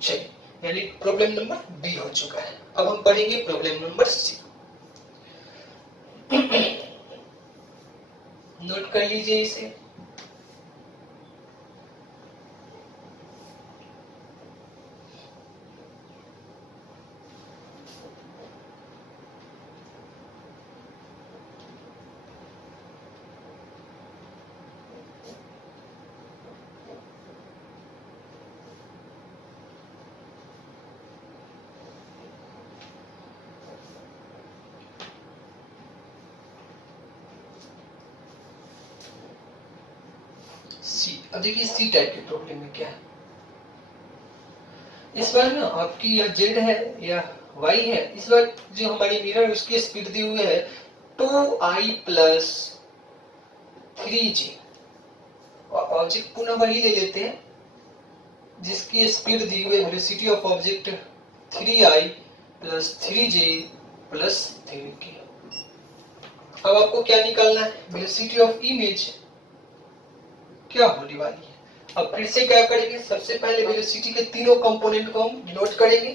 चलिए यानी प्रॉब्लम नंबर बी हो चुका है। अब हम पढ़ेंगे प्रॉब्लम नंबर सी। नोट कर लीजिए इसे। सी, अब देखिए सी टाइप के प्रॉब्लम में क्या है। इस बार ना आपकी यह जेड है या वाई है, इस बार जो हमारी मिरर उसकी स्पीड दी हुई है 2i प्लस 3g और ऑब्जेक्ट पुनः वही ले लेते हैं जिसकी स्पीड दी हुई है velocity of object 3i plus 3j plus 3k। अब आपको क्या निकालना है, वेलोसिटी ऑफ इमेज क्या होने वाली है। अब फिर से क्या करेंगे, सबसे पहले वेलोसिटी के तीनों कंपोनेंट को हम नोट करेंगे।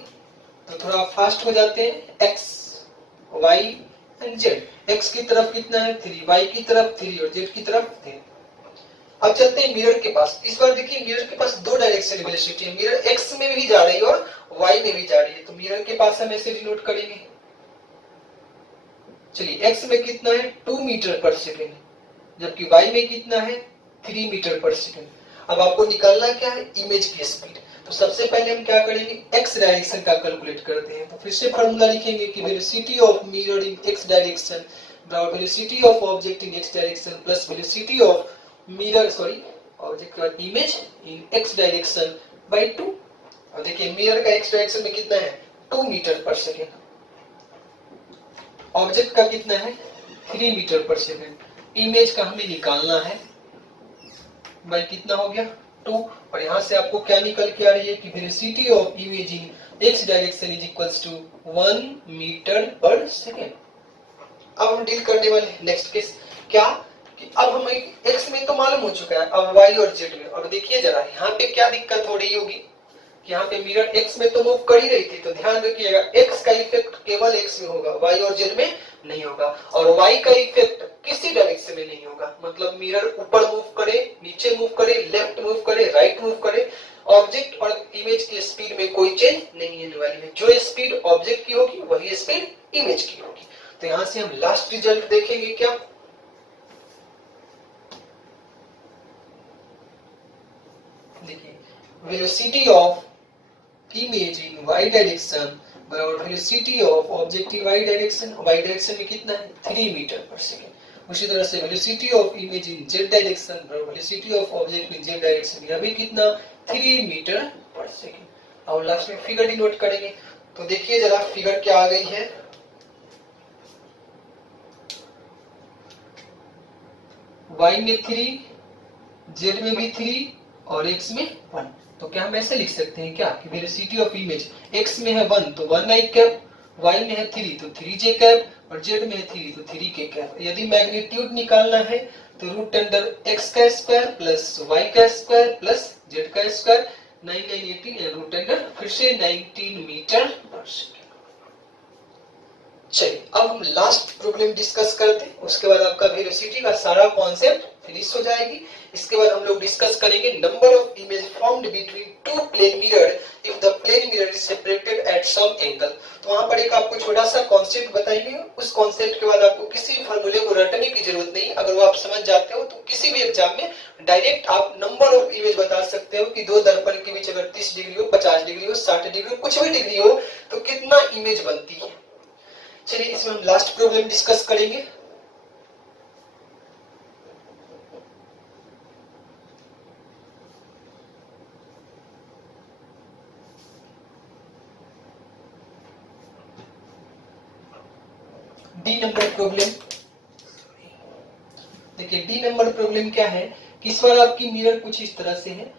तो थोड़ा फास्ट हो जाते हैं। x, y and z। x की तरफ कितना है 3, y की तरफ 3 और z की तरफ 3। अब चलते हैं मिरर के पास। इस बार देखिए मिरर के पास दो डायरेक्शन वेलोसिटी है, मिरर x में भी जा रही है और y में भी जा रही है। तो मिरर के पास हम ऐसे डिनोट करेंगे। चलिए x में कितना है 2 मीटर पर सेकेंड, जबकि y में कितना है 3 मीटर पर सेकेंड। अब आपको निकालना क्या है, इमेज की स्पीड। तो सबसे पहले हम क्या करेंगे, x डायरेक्शन का कैलकुलेट करते हैं। तो फिर से फार्मूला लिखेंगे कि velocity of mirror in x direction बराबर velocity of object in x direction plus velocity of mirror sorry object का image in x direction by 2। अब देखिए मिरर का x डायरेक्शन में कितना है 2 मीटर पर सेकेंड, ऑब्जेक्ट का कितना है 3 मीटर पर सेकेंड, इमेज का हमें निकालना है बाय कितना हो गया 2। और यहां से आपको क्या निकल के आ रही है कि velocity of image in x direction is equals to 1 metre per second. अब हम डील करने वाले नेक्स्ट केस क्या कि अब हमें x में तो मालूम हो चुका है, अब y और z में। अब देखिए जरा यहाँ पे क्या दिक्कत हो रही होगी कि यहाँ पे मिरर x में तो मूव कर ही रही थी, तो ध्यान रखिएगा x का इफेक्ट केवल x में होगा, y और z में नहीं होगा। और y का इफेक्ट किसी डायरेक्शन में नहीं होगा, मतलब मिरर ऊपर मूव करे, नीचे मूव करे, लेफ्ट मूव करे, राइट मूव करे, ऑब्जेक्ट और इमेज की स्पीड में कोई चेंज नहीं होने वाली है। जो स्पीड ऑब्जेक्ट की होगी वही स्पीड इमेज की होगी। तो यहां से हम लास्ट रिजल्ट देखेंगे क्या, देखिए velocity of image in y direction बराबर velocity of object in y direction. y direction में कितना है 3 मीटर पर सेकेंड। उसी तरह से velocity of image in z direction बराबर velocity of object in z direction, यह भी कितना 3 मीटर पर सेकेंड। और लास्ट में फिगर डिनोट करेंगे। तो देखिए जरा फिगर क्या आ गई है, y में 3, z में भी 3 और x में 1। तो क्या हम ऐसे लिख सकते हैं क्या कि वेलोसिटी ऑफ इमेज x में है 1 तो 1 i कैप, y में है 3 तो 3j कैप और z में है 3 तो 3k कैप। यदि मैग्नीट्यूड निकालना है तो रूट अंडर x का स्क्वायर प्लस y का स्क्वायर प्लस z का स्क्वायर 9 9 18 रूट अंडर फिर से 19 मीटर पर सेकेंड। चलिए अब हम लास्ट प्रॉब्लम डिस्कस करते हैं, उसके बाद आपका वेलोसिटी का सारा कॉन्सेप्ट फिनिश हो जाएगी। इसके बाद हम लोग डिस्कस करेंगे number of image formed between two plane mirror if the plane mirror is separated at some angle. तो वहां पर एक आपको छोटा सा कॉन्सेप्ट बताएंगे, उस कॉन्सेप्ट के बाद आपको किसी भी फार्मूले को रटने की जरूरत नहीं। अगर वो आप समझ जाते हो तो किसी भी एग्जाम में डायरेक्ट आप नंबर ऑफ इमेज बता सकते हो कि दो दर्पण के बीच अगर 30 डिग्री हो, 50 डिग्री हो, 60 डिग्री हो, कुछ भी डिग्री हो तो कितना इमेज बनती है। चलिए इसमें हम लास्ट प्रॉब्लम डिस्कस करेंगे। D number problem. देखिए डी नंबर प्रॉब्लम क्या है कि इस बार आपकी मिरर कुछ इस तरह से है,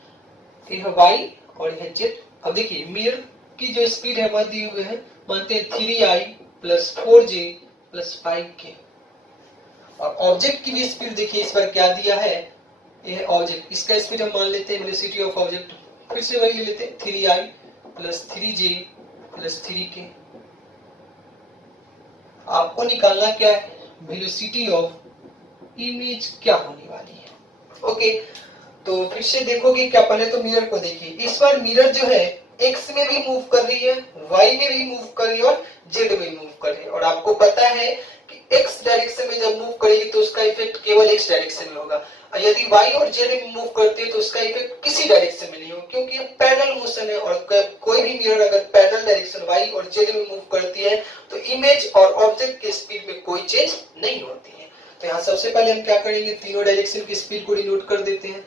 यह y और यह z। अब देखिए मिरर की जो स्पीड है वह दी हुई है, मानते हैं 3i plus 4j plus 5k। और ऑब्जेक्ट की भी स्पीड देखिए इस बार क्या दिया है, यह ऑब्जेक्ट, इसका स्पीड हम मान लेते हैं वेलोसिटी ऑफ ऑब्जेक्ट, फिर से वही ले लेते हैं 3i plus 3j plus 3k। आपको निकालना क्या है, वेलोसिटी ऑफ इमेज क्या होने वाली है। ओके तो फिर से देखोगे क्या, पहले तो मिरर को देखिए, इस बार मिरर जो है x में भी मूव कर रही है, y में भी मूव कर रही है और z में मूव कर रही है। और आपको पता है कि x डायरेक्शन में जब मूव करेगी तो उसका इफेक्ट केवल x डायरेक्शन में होगा, और यदि y और z में मूव करती है तो उसका इफेक्ट किसी डायरेक्शन में नहीं होगा, क्योंकि ये पैरेलल मोशन है। और कोई भी मिरर अगर पैरेलल डायरेक्शन y और z में मूव करती है तो इमेज और ऑब्जेक्ट की स्पीड में कोई चेंज नहीं होती है। तो यहाँ सबसे पहले हम क्या करेंगे, तीनों डायरेक्शन की स्पीड को डिनोट कर देते हैं।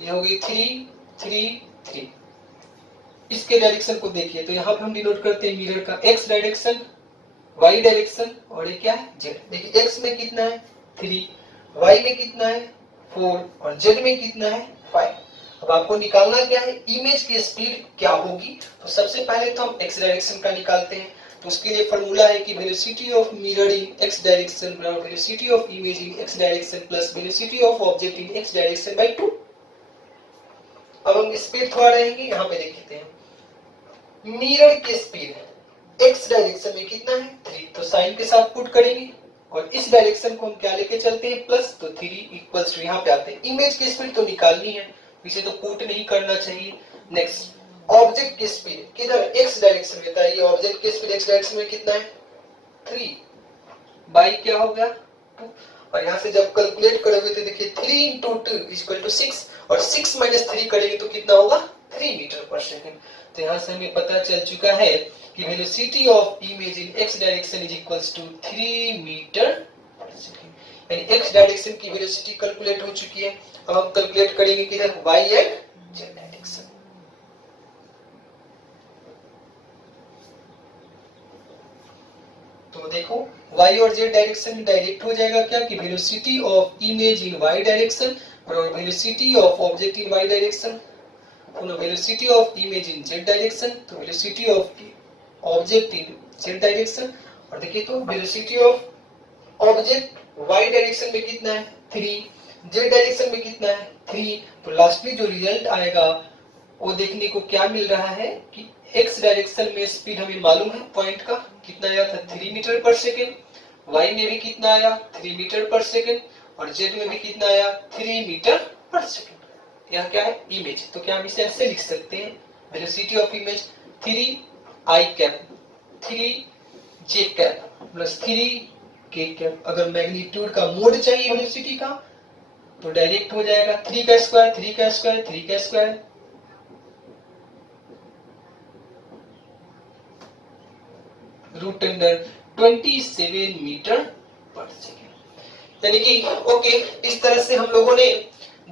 ये होगी 3 3 3। इसके डायरेक्शन को देखिए तो यहाँ पे हम डिनोट करते हैं मिरर का x डायरेक्शन, y डायरेक्शन और ये क्या है z। देखिए x में कितना है 3, y में कितना है 4 और z में कितना है 5। अब आपको निकालना क्या है, इमेज की स्पीड क्या होगी। तो सबसे पहले तो हम x डायरेक्शन का निकालते हैं। तो उसके लिए फॉर्मूला है कि velocity of mirror in x direction बराबर velocity of image in x direction plus velocity of object in x direction by 2। अब हम स्पीड थोड़ा रहेंगे, यहाँ पे देखते हैं मिरर की स्पीड x डायरेक्शन में कितना है 3, तो साइन के साथ पुट करेंगे और इस डायरेक्शन को हम क्या लेके चलते हैं प्लस, तो 3 इक्वल्स टू यहाँ पे आते हैं। इमेज की स्पीड तो निकालनी है, इसे तो पुट नहीं करना चाहिए। नेक्स्ट ऑब्जेक्ट की स्पीड किधर x डायरेक्शन में था, ये ऑब्जेक्ट की स्पीड x डायरेक्शन में कितना है 3 बाई क्या हो गया 2। और यहाँ से जब कैलकुलेट करोगे तो देखिए 3 इंटू 2 इक्वल टू 6 और 6 माइनस 3 करेंगे तो कितना होगा 3 मीटर पर सेकेंड। तो यहाँ से हमें पता चल चुका है कि velocity of image in x direction is equals to 3 metre per second. यानी x डायरेक्शन की वेलोसिटी कैलकुलेट हो चुकी है। अब हम कैलकुलेट करेंगे किधर y एंड z डायरेक्शन। तो देखो y और z डायरेक्शन में डायरेक्ट हो जाएगा क्या कि velocity of image in y direction और velocity of object in y direction, तो velocity of image in z direction तो velocity of object in z direction. और देखिए तो velocity of object y direction में कितना है 3, z डायरेक्शन में कितना है 3। तो लास्टली जो रिजल्ट आएगा वो देखने को क्या मिल रहा है कि x डायरेक्शन में स्पीड हमें मालूम है पॉइंट का कितना आया था 3 मीटर पर सेकेंड, y में भी कितना आया 3 मीटर पर सेकेंड और z में भी कितना आया 3 मीटर पर सेकेंड। यह क्या है इमेज। तो क्या हम इसे ऐसे लिख सकते हैं, velocity of image 3i cap 3j cap plus 3k cap. अगर मैग्नीट्यूड का मोड चाहिए वेलोसिटी का तो डायरेक्ट हो जाएगा 3 का स्क्वायर 3 का स्क्वायर 3 का square root under 27 metre per second. यानी कि ओके, इस तरह से हम लोगों ने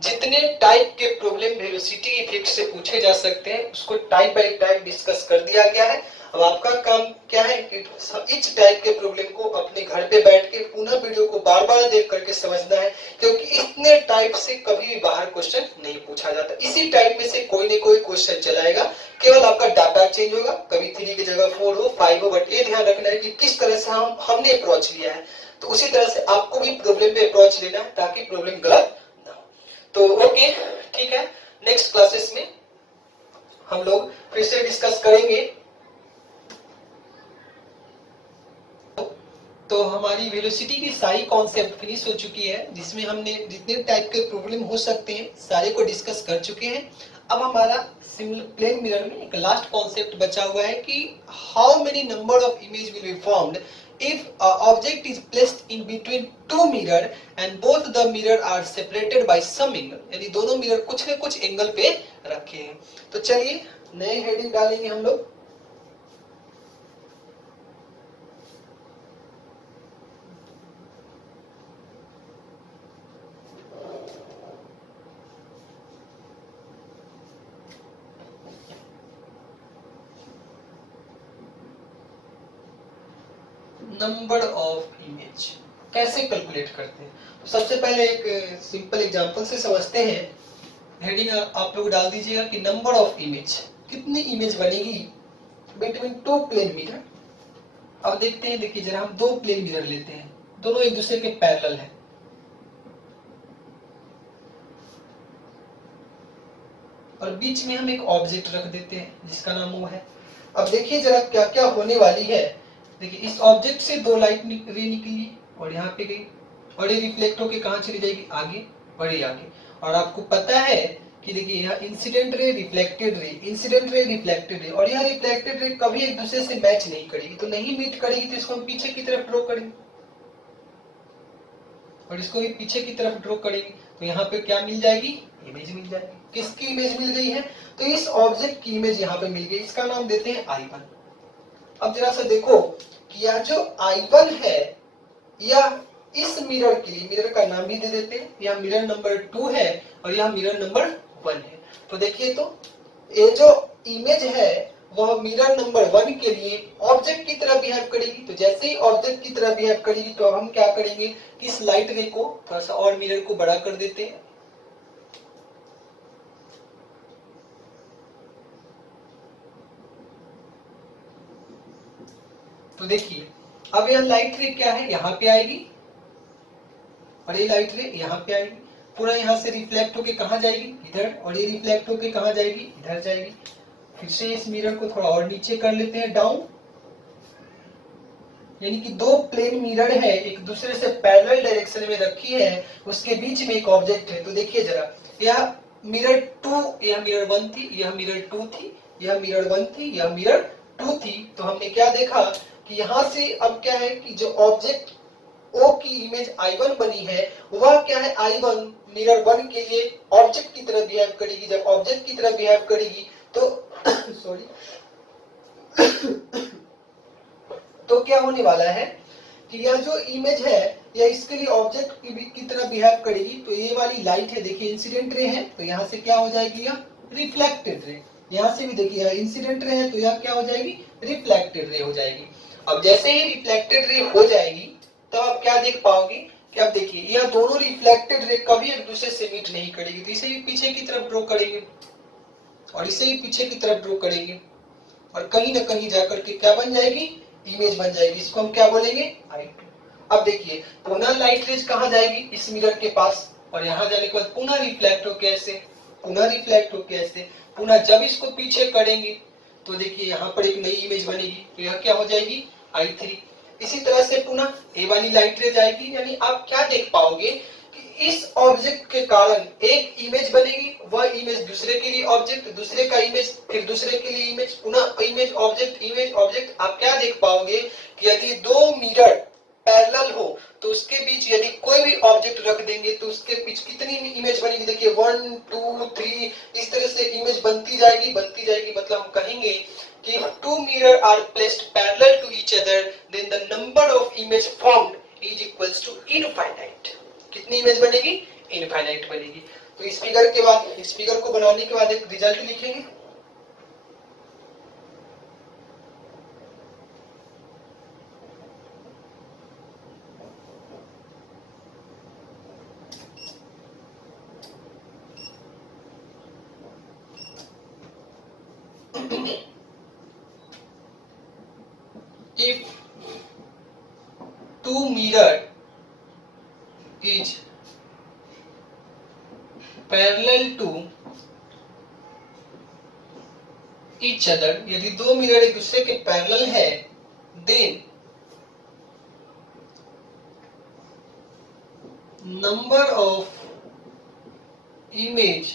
जितने टाइप के प्रॉब्लम वेलोसिटी इफेक्ट से पूछे जा सकते हैं उसको टाइप बाय टाइप डिस्कस कर दिया गया है। अब आपका काम क्या है कि इच टाइप के प्रॉब्लम को अपने घर पे बैठ के पुनः वीडियो को बार बार देख करके समझना है, क्योंकि इतने टाइप से कभी भी बाहर क्वेश्चन नहीं पूछा जाता। इसी टाइप में से कोई न कोई क्वेश्चन चलाएगा, केवल आपका डाटा चेंज होगा, कभी 3 की जगह 4 हो 5 हो, बट ये ध्यान रखना है कि किस तरह से हमने अप्रोच लिया है। तो उसी तरह से आपको भी प्रॉब्लम पे अप्रोच लेना है ताकि प्रॉब्लम गलत ना हो। तो ओके, ठीक है, नेक्स्ट क्लासेस में हम लोग फिर से डिस्कस करेंगे। तो हमारी वेलोसिटी की सारी कॉन्सेप्ट फिनिश हो चुकी है, जिसमें हमने जितने टाइप के प्रॉब्लम हो सकते हैं सारे को डिस्कस कर चुके हैं। अब हमारा सिंगल प्लेन मिरर में एक लास्ट कॉन्सेप्ट बचा हुआ है कि how many number of image will be formed if object is placed in between two mirror and both the mirror are separated by some angle, यानी दोनों मिरर कुछ न कुछ एंगल पे रखे हैं। तो चलिए नए हेडिंग डालेंगे हम लोग। नंबर ऑफ इमेज कैसे कैलकुलेट करते हैं? तो सबसे पहले एक सिंपल एग्जांपल से समझते हैं। हेडिंग आप लोग डाल दीजिएगा कि नंबर ऑफ इमेज, कितनी इमेज बनेगी बिटवीन टू प्लेन मिरर। अब देखते हैं, देखिए जरा हम दो प्लेन मिरर लेते हैं, दोनों एक दूसरे के पैरेलल हैं, और बीच में हम एक ऑब्जेक्ट रख देते हैं जिसका नाम वो है। अब देखिए जरा क्या क्या होने वाली है। देखिए इस ऑब्जेक्ट से दो लाइट रे निकली और यहाँ पे गई, और ये रिफ्लेक्ट होके कहाँ चली जाएगी? आगे, और ये आगे। और आपको पता है कि देखिए यहाँ incident ray, reflected ray, incident ray, reflected ray, और यह रिफ्लेक्टेड रे कभी एक दूसरे से मैच नहीं करेगी, तो नहीं मीट करेगी तो इसको हम पीछे की तरफ ड्रॉ करेंगे, और इसको भी पीछे की तरफ ड्रॉ करेंगे, तो यहाँ पे क्या मिल जाएगी? इमेज मिल जाएगी। किसकी इमेज मिल गई है? तो इस ऑब्जेक्ट की इमेज यहाँ पे मिल गई, इसका नाम देते हैं I1। अब जरा सा देखो कि यह जो I1 है यह इस मिरर के लिए, मिरर का नाम भी दे देते हैं, यह मिरर नंबर 2 है और यह मिरर नंबर 1 है। तो देखिए तो ये जो इमेज है वह मिरर नंबर 1 के लिए ऑब्जेक्ट की तरह बिहेव करेगी। तो जैसे ही ऑब्जेक्ट की तरह बिहेव करेगी तो हम क्या करेंगे कि इस लाइट रे को थोड़ा सा और मिरर को बड़ा कर देते हैं। तो देखिए अब यह लाइट रे क्या है, यहाँ पे आएगी, और ये लाइट रे यहाँ पे आएगी, पूरा यहाँ से रिफ्लेक्ट होके कहाँ जाएगी? इधर, और ये रिफ्लेक्ट होके कहाँ जाएगी? इधर जाएगी। फिर से इस मिरर को थोड़ा और नीचे कर लेते हैं, डाउन, यानी कि दो प्लेन मिरर है, एक दूसरे से पैरेलल डायरेक्शन में रखी है, उसके बीच में एक ऑब्जेक्ट है। तो देखिए जरा, यह मिरर 2, यह मिरर 1 थी, यह मिरर 2 थी, यह मिरर 1 थी, यह मिरर 2 थी। तो हमने क्या देखा कि यहाँ से अब क्या है कि जो ऑब्जेक्ट O की इमेज I1 बनी है वह क्या है? I1 मिरर 1 के लिए ऑब्जेक्ट की तरह बिहेव करेगी। जब ऑब्जेक्ट की तरह बिहेव करेगी तो सॉरी तो क्या होने वाला है कि यह जो इमेज है यह इसके लिए ऑब्जेक्ट की तरह बिहेव करेगी। तो ये वाली लाइट है, देखिए इंसिडेंट रे है, तो यहाँ से क्या हो जाएगी? यह रिफ्लेक्टेड रे। यहाँ से भी देखिए यह इंसिडेंट रे है, तो यह क्या हो जाएगी? रिफ्लेक्टेड रे हो जाएगी। अब जैसे ही रिफ्लेक्टेड रे हो जाएगी तब आप क्या देख पाओगे कि अब देखिए यह दोनों रिफ्लेक्टेड रे कभी एक दूसरे से मीट नहीं करेगी, तो इसे भी पीछे की तरफ ड्रॉ करेंगे और इसे भी पीछे की तरफ ड्रॉ करेंगे, और कहीं ना कहीं जाकर के क्या बन जाएगी? इमेज बन जाएगी। इसको हम क्या बोलेंगे? I2। अब देखिए पुनः लाइट रेज कहाँ जाएगी? इस मिरर के पास, और यहाँ जाने के बाद पुनः रिफ्लेक्ट होके ऐसे, पुनः रिफ्लेक्ट होके ऐसे, पुनः जब इसको पीछे करेंगे तो देखिए यहाँ पर एक नई इमेज बनेगी, तो यह क्या हो जाएगी? I3। इसी तरह से पुनः ये वाली लाइट रे जाएगी, यानी आप क्या देख पाओगे कि इस ऑब्जेक्ट के कारण एक इमेज बनेगी, वह इमेज दूसरे के लिए ऑब्जेक्ट, दूसरे का इमेज, फिर दूसरे के लिए इमेज, पुनः इमेज ऑब्जेक्ट, इमेज ऑब्जेक्ट। आप क्या देख पाओगे कि यदि दो मिरर पैरेलल हो तो उसके बीच यदि कोई भी ऑब्जेक्ट रख देंगे तो उसके बीच कितनी इमेज बनेगी? देखिए 1 2 3 इस तरह से इमेज बनती जाएगी, बनती जाएगी। मतलब हम कहेंगे कि if two mirror are placed parallel to each other then the number of image formed is equals to infinite। कितनी इमेज बनेगी? इनफाइनाइट बनेगी। तो इस फिगर के बाद, इस फिगर को बनाने के बाद एक रिजल्ट लिखेंगे। If two mirror is parallel to each other, यदि दो मिरर एक दूसरे के पैरेलल है, then number of image